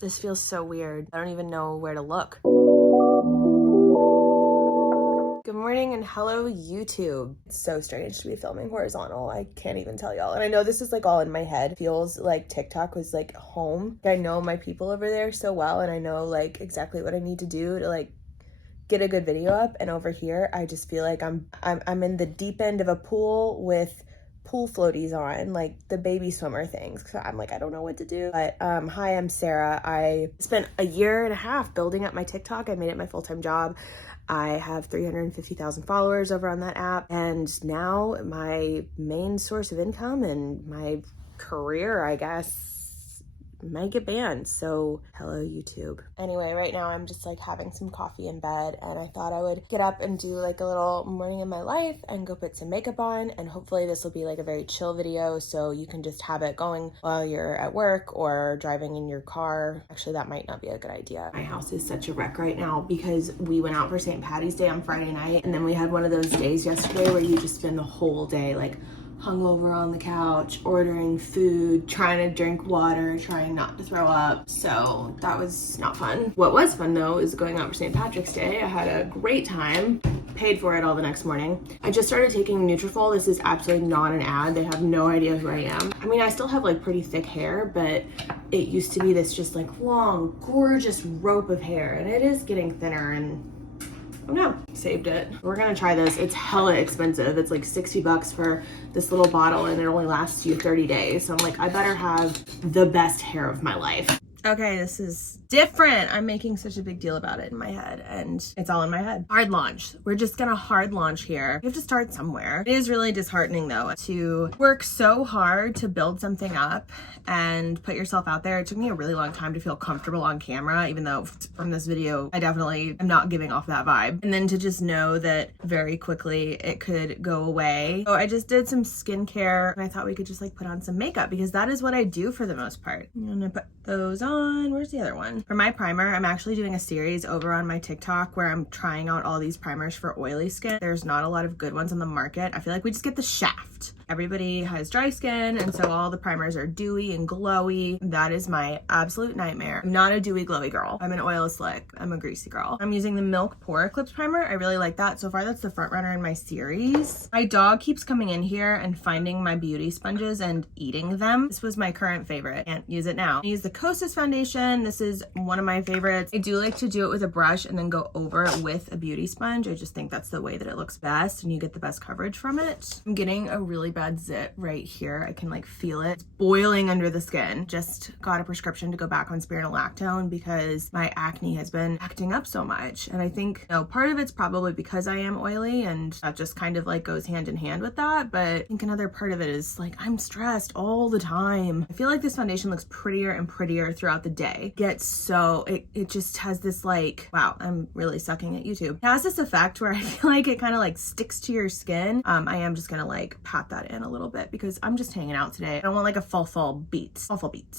This feels so weird. I don't even know where to look. Good morning and hello YouTube. It's so strange to be filming horizontal. I can't even tell y'all. And I know this is like all in my head. Feels like TikTok was like home. I know my people over there so well, and I know like exactly what I need to do to like get a good video up. And over here, I just feel like I'm in the deep end of a pool with pool floaties on, like the baby swimmer things. So I'm like, I don't know what to do. But hi, I'm Sarah. I spent a year and a half building up my TikTok. I made it my full-time job. I have 350,000 followers over on that app. And now my main source of income and my career, I guess, might get banned. So hello YouTube. Anyway, right now I'm just like having some coffee in bed, and I thought I would get up and do like a little morning in my life and go put some makeup on, and hopefully this will be like a very chill video so you can just have it going while you're at work or driving in your car. Actually, that might not be a good idea. My house is such a wreck right now because we went out for St. Patty's Day on Friday night, and then we had one of those days yesterday where you just spend the whole day like hung over on the couch, ordering food, trying to drink water, trying not to throw up. So that was not fun. What was fun though is going out for St. Patrick's Day. I had a great time, paid for it all the next morning. I just started taking Nutrafol. This is absolutely not an ad. They have no idea who I am. I mean, I still have like pretty thick hair, but it used to be this just like long, gorgeous rope of hair, and it is getting thinner, and oh no, saved it. We're gonna try this. It's hella expensive. It's like 60 bucks for this little bottle, and it only lasts you 30 days. So I'm like, I better have the best hair of my life. Okay, this is different. I'm making such a big deal about it in my head, and it's all in my head. Hard launch. We're just gonna hard launch here. We have to start somewhere. It is really disheartening though to work so hard to build something up and put yourself out there. It took me a really long time to feel comfortable on camera, even though from this video, I definitely am not giving off that vibe. And then to just know that very quickly it could go away. So I just did some skincare, and I thought we could just like put on some makeup because that is what I do for the most part. I'm gonna put those on. Where's the other one? For my primer, I'm actually doing a series over on my TikTok where I'm trying out all these primers for oily skin. There's not a lot of good ones on the market. I feel like we just get the shaft. Everybody has dry skin, and so all the primers are dewy and glowy. That is my absolute nightmare. I'm not a dewy, glowy girl. I'm an oil slick. I'm a greasy girl. I'm using the Milk Pore Eclipse Primer. I really like that. So far, that's the front runner in my series. My dog keeps coming in here and finding my beauty sponges and eating them. This was my current favorite. Can't use it now. I use the Kosas foundation. This is one of my favorites. I do like to do it with a brush and then go over it with a beauty sponge. I just think that's the way that it looks best and you get the best coverage from it. I'm getting a really bad zit right here. I can like feel it. It's boiling under the skin. Just got a prescription to go back on spironolactone because my acne has been acting up so much. And I think, you know, part of it's probably because I am oily, and that just kind of like goes hand in hand with that. But I think another part of it is like I'm stressed all the time. I feel like this foundation looks prettier and prettier throughout the day. It just has this like, wow, I'm really sucking at YouTube. It has this effect where I feel like it kind of like sticks to your skin. I am just gonna like pat that in a little bit because I'm just hanging out today. I don't want like a fall beats.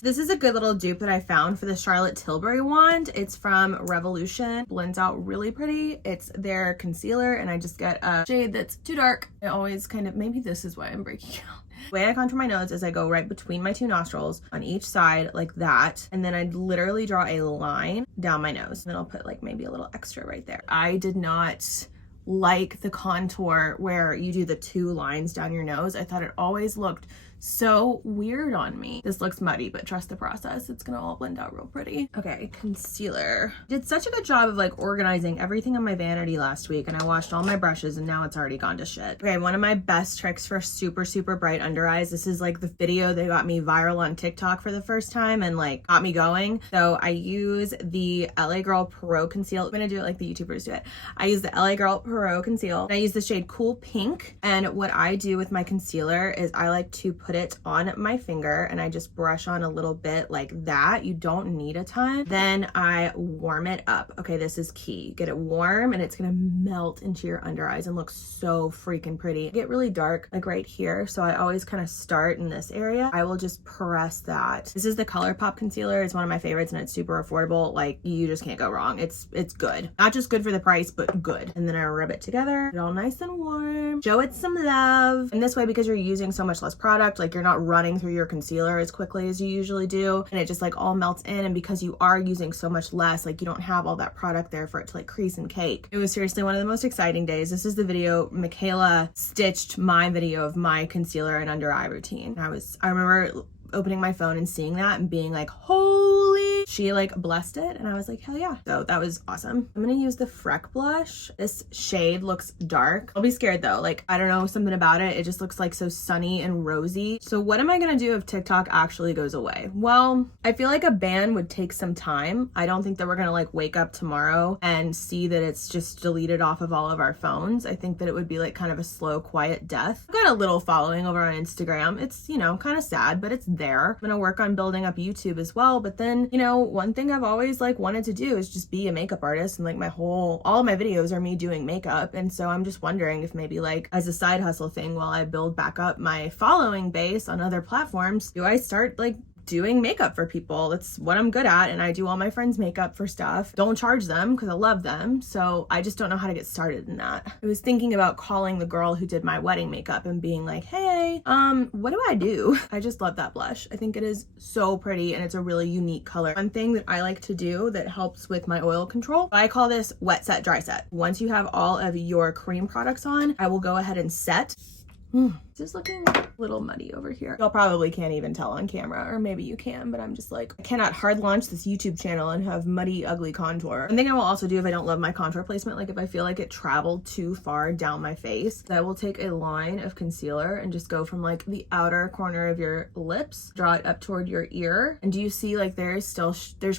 This is a good little dupe that I found for the Charlotte Tilbury wand. It's from Revolution. Blends out really pretty. It's their concealer, and I just get a shade that's too dark. I always kind of, maybe this is why I'm breaking out. The way I contour my nose is I go right between my two nostrils on each side like that, and then I literally draw a line down my nose, and then I'll put like maybe a little extra right there. I did not like the contour where you do the two lines down your nose. I thought it always looked so weird on me. This looks muddy, but trust the process. It's gonna all blend out real pretty. Okay, concealer. Did such a good job of like organizing everything on my vanity last week, and I washed all my brushes, and now it's already gone to shit. Okay, one of my best tricks for super, super bright under eyes. This is like the video that got me viral on TikTok for the first time and like got me going. So I use the LA Girl Pro Conceal. I'm gonna do it like the YouTubers do it. I use the LA Girl Pro Conceal, and I use the shade Cool Pink. And what I do with my concealer is I like to put it on my finger, and I just brush on a little bit like that. You don't need a ton. Then I warm it up. Okay, this is key. Get it warm, and it's gonna melt into your under eyes and look so freaking pretty. Get really dark like right here, so I always kind of start in this area. I will just press that. This is the ColourPop concealer. It's one of my favorites, and it's super affordable. Like, you just can't go wrong. It's good. Not just good for the price, but good. And then I rub it together, get all nice and warm, show it some love. And this way, because you're using so much less product, product, like you're not running through your concealer as quickly as you usually do, and it just like all melts in. And because you are using so much less, like you don't have all that product there for it to like crease and cake. It was seriously one of the most exciting days. This is the video Michaela stitched my video of my concealer and under eye routine. I remember opening my phone and seeing that and being like, holy, she like blessed it, and I was like, hell yeah. So that was awesome. I'm gonna use the Freck blush. This shade looks dark. I'll be scared though, like I don't know, something about it just looks like so sunny and rosy. So what am I gonna do if TikTok actually goes away? Well, I feel like a ban would take some time. I don't think that we're gonna like wake up tomorrow and see that it's just deleted off of all of our phones. I think that it would be like kind of a slow, quiet death. I've got a little following over on Instagram. It's, you know, kind of sad, but it's there. I'm gonna work on building up YouTube as well. But then, you know, one thing I've always like wanted to do is just be a makeup artist, and like all of my videos are me doing makeup. And so I'm just wondering if maybe like as a side hustle thing while I build back up my following base on other platforms, do I start like doing makeup for people? That's what I'm good at, and I do all my friends' makeup for stuff. Don't charge them because I love them, so I just don't know how to get started in that. I was thinking about calling the girl who did my wedding makeup and being like, hey, what do I do? I just love that blush. I think it is so pretty, and it's a really unique color. One thing that I like to do that helps with my oil control, I call this wet set, dry set. Once you have all of your cream products on, I will go ahead and set. This is looking a little muddy over here. Y'all probably can't even tell on camera, or maybe you can, but I'm just like, I cannot hard launch this YouTube channel and have muddy, ugly contour. One thing I will also do if I don't love my contour placement, like if I feel like it traveled too far down my face, I will take a line of concealer and just go from like the outer corner of your lips, draw it up toward your ear. And do you see like there's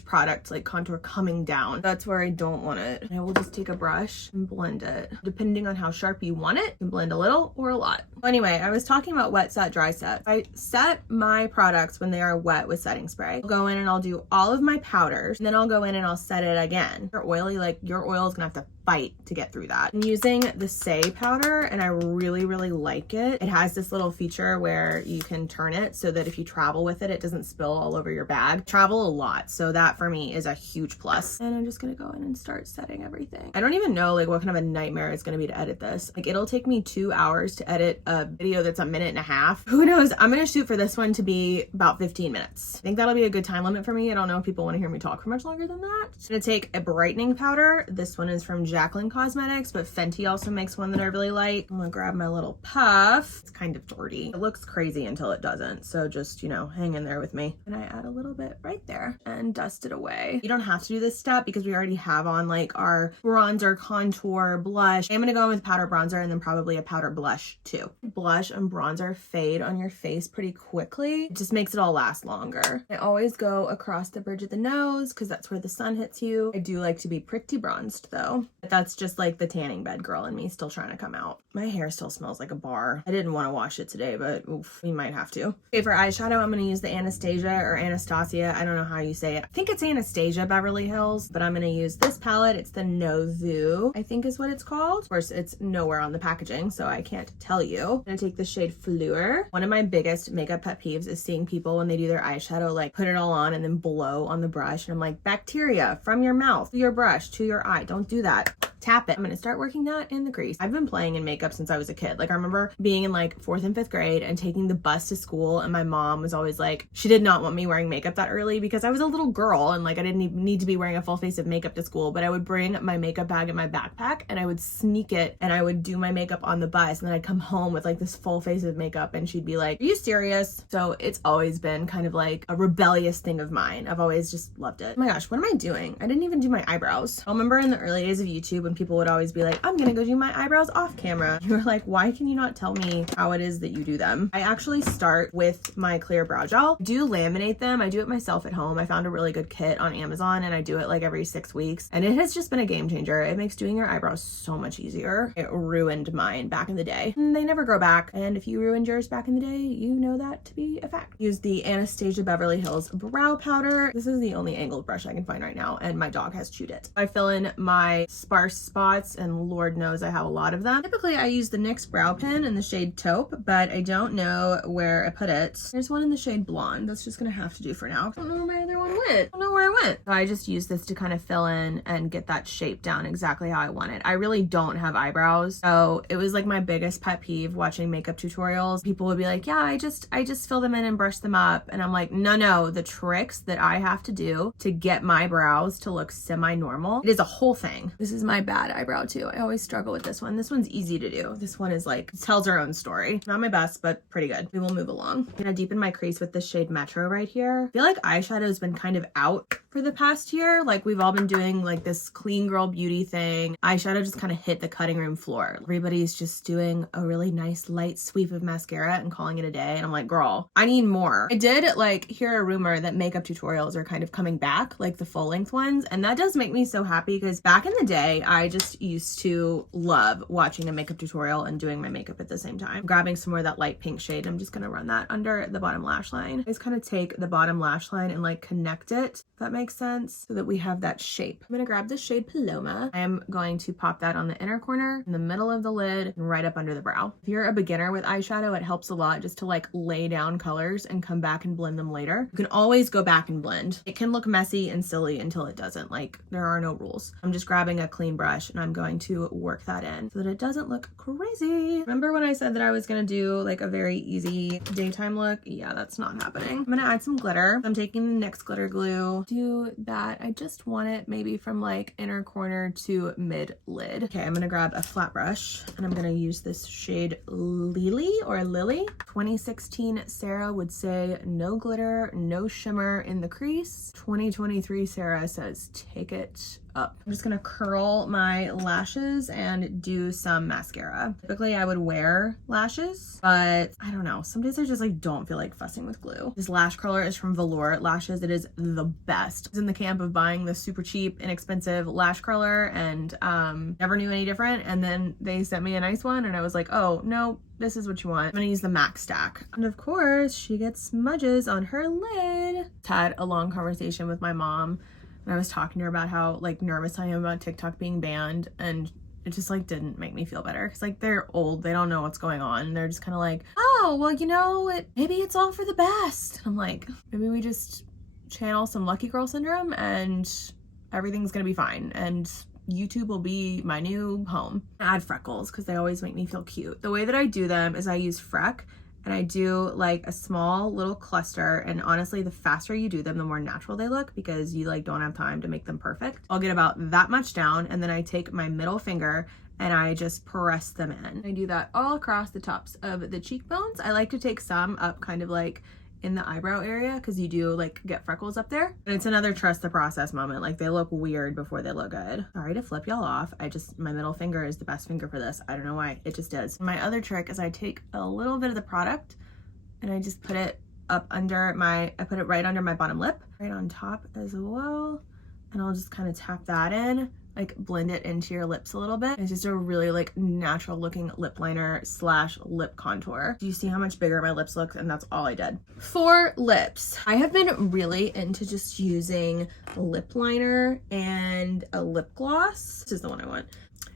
product like contour coming down? That's where I don't want it. And I will just take a brush and blend it. Depending on how sharp you want it, you can blend a little or a lot. Anyway, I was talking about wet set, dry set. I set my products when they are wet with setting spray. I'll go in and I'll do all of my powders, and then I'll go in and I'll set it again. If you're oily, like your oil is gonna have to fight to get through that. I'm using the Say powder, and I really, really like it. It has this little feature where you can turn it so that if you travel with it, it doesn't spill all over your bag. Travel a lot, so that for me is a huge plus. And I'm just gonna go in and start setting everything. I don't even know like what kind of a nightmare it's gonna be to edit this. Like it'll take me 2 hours to edit a video that's a minute and a half. Who knows? I'm gonna shoot for this one to be about 15 minutes. I think that'll be a good time limit for me. I don't know if people want to hear me talk for much longer than that. I'm gonna take a brightening powder. This one is from Jaclyn Cosmetics, but Fenty also makes one that I really like. I'm gonna grab my little puff. It's kind of dirty. It looks crazy until it doesn't, so just, you know, hang in there with me. And I add a little bit right there and dust it away. You don't have to do this step because we already have on like our bronzer, contour, blush. I'm gonna go in with powder bronzer and then probably a powder blush too. Blush and bronzer fade on your face pretty quickly. It just makes it all last longer. I always go across the bridge of the nose because that's where the sun hits you. I do like to be pretty bronzed though. But that's just like the tanning bed girl in me still trying to come out. My hair still smells like a bar. I didn't want to wash it today, but oof, we might have to. Okay, for eyeshadow, I'm going to use the Anastasia or Anastasia. I don't know how you say it. I think it's Anastasia Beverly Hills, but I'm going to use this palette. It's the Novu, I think is what it's called. Of course, it's nowhere on the packaging, so I can't tell you. I'm going to take the shade Fleur. One of my biggest makeup pet peeves is seeing people when they do their eyeshadow, like put it all on and then blow on the brush. And I'm like, bacteria from your mouth to your brush to your eye. Don't do that. Tap it. I'm gonna start working that in the crease. I've been playing in makeup since I was a kid. Like I remember being in like 4th and 5th grade and taking the bus to school, and my mom was always like, she did not want me wearing makeup that early because I was a little girl and like I didn't even need to be wearing a full face of makeup to school, but I would bring my makeup bag in my backpack and I would sneak it and I would do my makeup on the bus, and then I'd come home with like this full face of makeup and she'd be like, are you serious? So it's always been kind of like a rebellious thing of mine. I've always just loved it. Oh my gosh, what am I doing? I didn't even do my eyebrows. I remember in the early days of YouTube when people would always be like, I'm gonna go do my eyebrows off camera. You were like, why can you not tell me how it is that you do them? I actually start with my clear brow gel. I do laminate them. I do it myself at home. I found a really good kit on Amazon and I do it like every 6 weeks, and it has just been a game changer. It makes doing your eyebrows so much easier. It ruined mine back in the day. And they never grow back, and if you ruined yours back in the day, you know that to be a fact. Use the Anastasia Beverly Hills brow powder. This is the only angled brush I can find right now, and my dog has chewed it. I fill in my sparse spots, and Lord knows I have a lot of them. Typically I use the NYX brow pen in the shade Taupe, but I don't know where I put it. There's one in the shade Blonde. That's just gonna have to do for now. I don't know where my other one went. I don't know where it went. So I just use this to kind of fill in and get that shape down exactly how I want it. I really don't have eyebrows, so it was like my biggest pet peeve watching makeup tutorials. People would be like, yeah, I just fill them in and brush them up, and I'm like, no, the tricks that I have to do to get my brows to look semi-normal, it is a whole thing. This is my bad eyebrow too. I always struggle with this one. This one's easy to do. This one is like, tells her own story. Not my best, but pretty good. We will move along. I'm gonna deepen my crease with this shade Metro right here. I feel like eyeshadow has been kind of out for the past year. Like, we've all been doing like this clean girl beauty thing. Eyeshadow just kind of hit the cutting room floor. Everybody's just doing a really nice light sweep of mascara and calling it a day. And I'm like, girl, I need more. I did like hear a rumor that makeup tutorials are kind of coming back, like the full length ones. And that does make me so happy, because back in the day, I just used to love watching a makeup tutorial and doing my makeup at the same time. I'm grabbing some more of that light pink shade. I'm just gonna run that under the bottom lash line. I just kind of take the bottom lash line and like connect it, if that makes sense, so that we have that shape. I'm gonna grab the shade Paloma. I am going to pop that on the inner corner, in the middle of the lid, and right up under the brow. If you're a beginner with eyeshadow, it helps a lot just to like lay down colors and come back and blend them later. You can always go back and blend. It can look messy and silly until it doesn't. Like, there are no rules. I'm just grabbing a clean brush and I'm going to work that in so that it doesn't look crazy. Remember when I said that I was gonna do like a very easy daytime look? Yeah, that's not happening. I'm gonna add some glitter. I'm taking the NYX glitter glue. Do that. I just want it maybe from like inner corner to mid lid. Okay, I'm gonna grab a flat brush and I'm gonna use this shade Lily or Lily. 2016 Sarah would say no glitter, no shimmer in the crease. 2023 Sarah says take it up. I'm just gonna curl my lashes and do some mascara. Typically I would wear lashes, but I don't know. Some days I just like don't feel like fussing with glue. This lash curler is from Velour Lashes. It is the best. I was in the camp of buying the super cheap, inexpensive lash curler and never knew any different. And then they sent me a nice one and I was like, oh no, this is what you want. I'm gonna use the MAC stack. And of course she gets smudges on her lid. Had a long conversation with my mom. And I was talking to her about how like nervous I am about TikTok being banned, and it just like didn't make me feel better, because like they're old, they don't know what's going on, they're just kind of like, oh well, you know, maybe it's all for the best. And I'm like, maybe we just channel some lucky girl syndrome and everything's gonna be fine, and YouTube will be my new home. I add freckles because they always make me feel cute. The way that I do them is I use Freck, and I do like a small little cluster, and honestly the faster you do them the more natural they look, because you like don't have time to make them perfect. I'll get about that much down, and then I take my middle finger and I just press them in. I do that all across the tops of the cheekbones. I like to take some up kind of like in the eyebrow area, because you do like get freckles up there. And it's another trust the process moment. Like, they look weird before they look good. Sorry to flip y'all off. My middle finger is the best finger for this. I don't know why, it just is. My other trick is I take a little bit of the product and I just put it up under I put it right under my bottom lip, right on top as well. And I'll just kind of tap that in, like blend it into your lips a little bit. It's just a really like natural looking lip liner / lip contour. Do you see how much bigger my lips look? And that's all I did. For lips, I have been really into just using lip liner and a lip gloss. This is the one I want.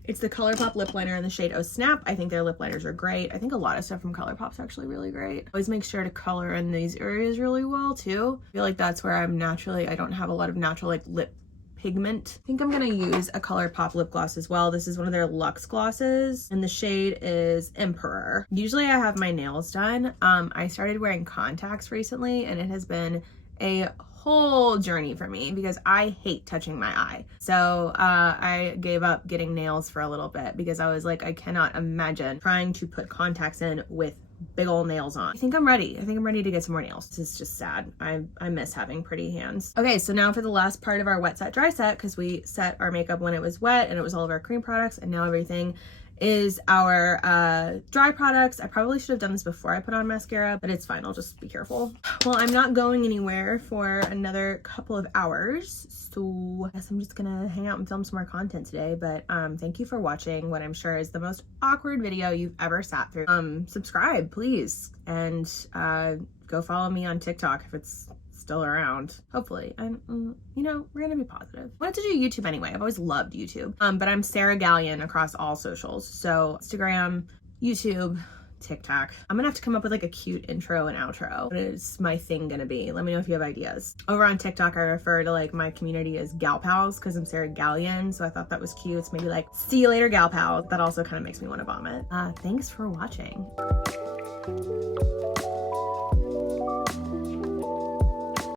It's the ColourPop lip liner in the shade Oh Snap. I think their lip liners are great. I think a lot of stuff from ColourPop's actually really great. Always make sure to color in these areas really well too. I feel like that's where I don't have a lot of natural like lip pigment. I think I'm gonna use a ColourPop lip gloss as well. This is one of their luxe glosses and the shade is Emperor. Usually I have my nails done. I started wearing contacts recently and it has been a whole journey for me because I hate touching my eye. So I gave up getting nails for a little bit because I was like, I cannot imagine trying to put contacts in with big old nails on. I think I'm ready. I think I'm ready to get some more nails. This is just sad. I miss having pretty hands. Okay, so now for the last part of our wet set dry set, because we set our makeup when it was wet and it was all of our cream products, and now everything is our dry products. I probably should have done this before I put on mascara, but it's fine. I'll just be careful. Well, I'm not going anywhere for another couple of hours, so I guess I'm just gonna hang out and film some more content today. But thank you for watching what I'm sure is the most awkward video you've ever sat through. Subscribe, please, and go follow me on TikTok if it's still around, hopefully. And you know, we're gonna be positive. I wanted to do YouTube anyway. I've always loved YouTube. But I'm Sarah Gallion across all socials. So Instagram, YouTube, TikTok. I'm gonna have to come up with like a cute intro and outro. What is my thing gonna be? Let me know if you have ideas. Over on TikTok, I refer to like my community as gal pals because I'm Sarah Gallion, so I thought that was cute. It's maybe like, see you later, gal pals. That also kind of makes me want to vomit. Thanks for watching.